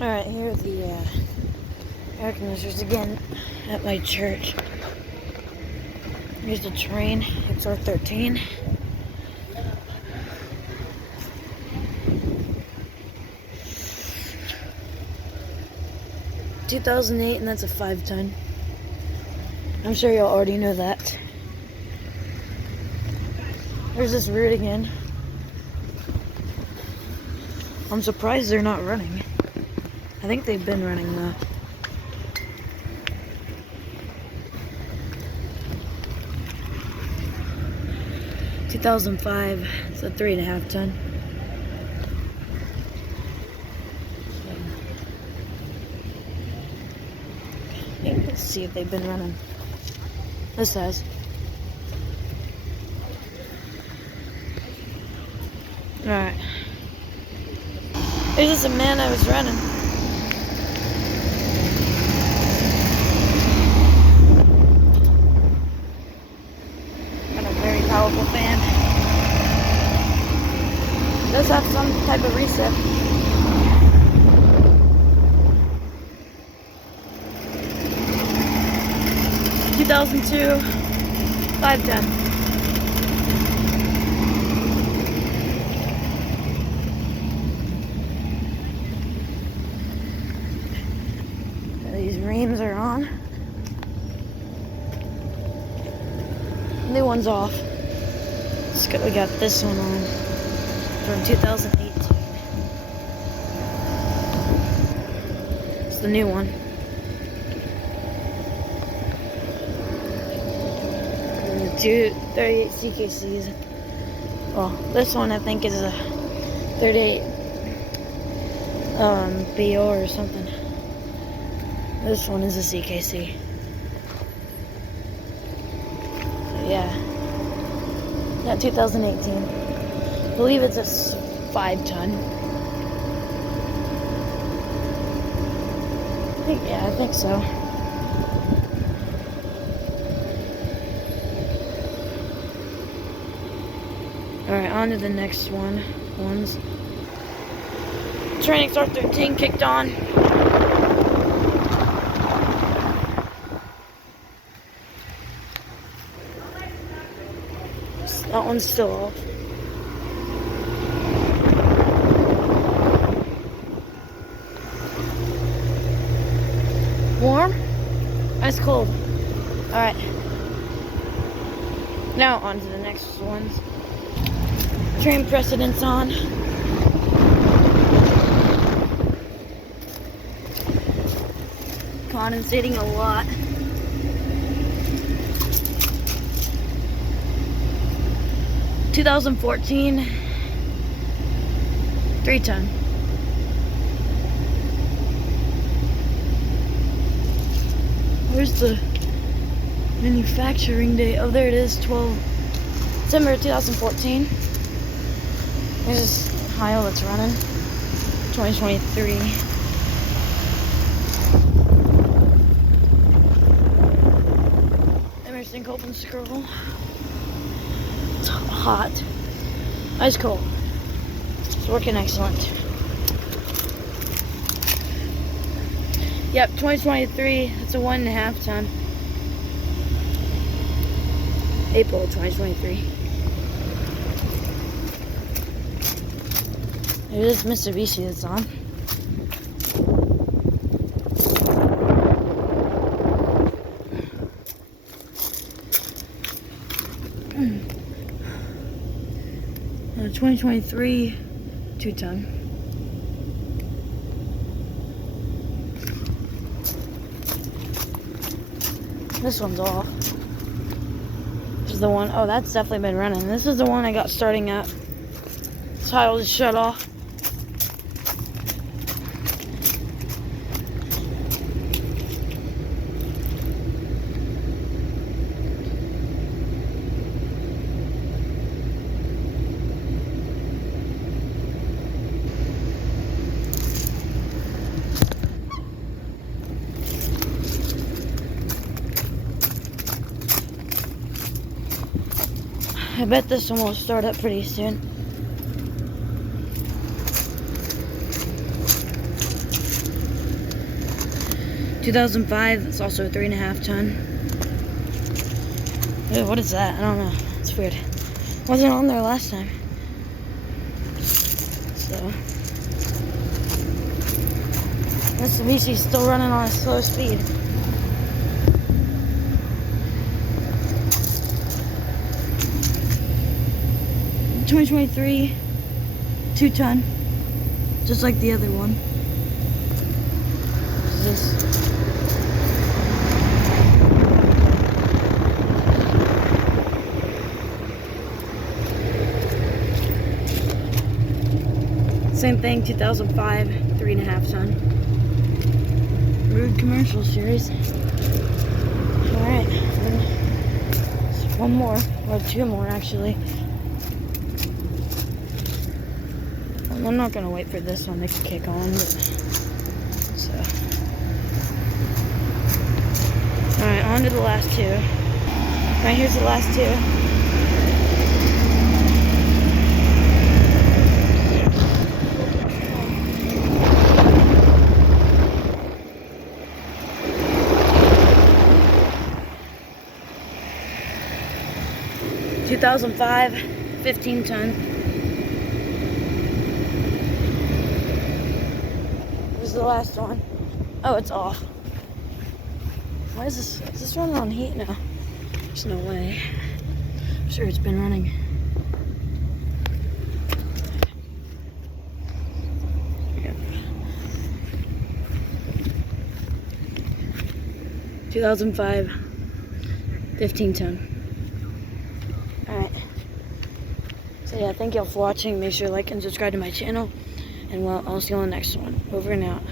Alright, here are the air conditioners again at my church. Here's the train, XR13. ...2008, and that's a 5-ton. I'm sure y'all already know that. There's this route again. I'm surprised they're not running. I think they've been running though. ...2005, it's a 3.5-ton. Let's see if they've been running. This has. Alright. There's just a man I was running. Got a very powerful fan. It does have some type of reset. ...2002, 5-ton. These reams are on. New one's off. We got this one on from 2018. It's the new one. Two 38 CKCs. Well, this one I think is a 38 BO or something. This one is a CKC. So yeah. Yeah, 2018. I believe it's a 5-ton. I think so. Alright, on to the next ones. Train XR13 kicked on. That one's still off. Warm? Ice cold. Alright. Now on to the next ones. Train precedence on. Condensating a lot. ...2014... 3-ton. Where's the manufacturing date? Oh, there it is, December 2014. There's this Ohio that's running. 2023. Emerson Copeland scroll. It's hot. Ice cold. It's working excellent. Yep, 2023. That's a 1.5-ton. April 2023. There's Mitsubishi that's on. Uh, 2023 2-ton. This one's off. This is the one. Oh, that's definitely been running. This is the one I got starting up. Tile just shut off. I bet this one will start up pretty soon. 2005, it's also a 3.5 ton. Ew, what is that? I don't know. It's weird. Wasn't on there last time. So, Mitsubishi's still running on a slow speed. (2023) 2-ton, just like the other one. What is this? Same thing, 2005, 3.5 ton. Rude commercial series. Alright, one more, or two more actually. I'm not gonna wait for this one to kick on, but, so. Alright, on to the last two. Alright, here's the last two. 2005, 15 ton. This is the last one. Oh, it's off. Why is this? Is this running on heat now? There's no way. I'm sure it's been running. Yep. 2005, 15 ton. Alright. So yeah, thank y'all for watching. Make sure to like and subscribe to my channel. And well, I'll see you on the next one. Over and out.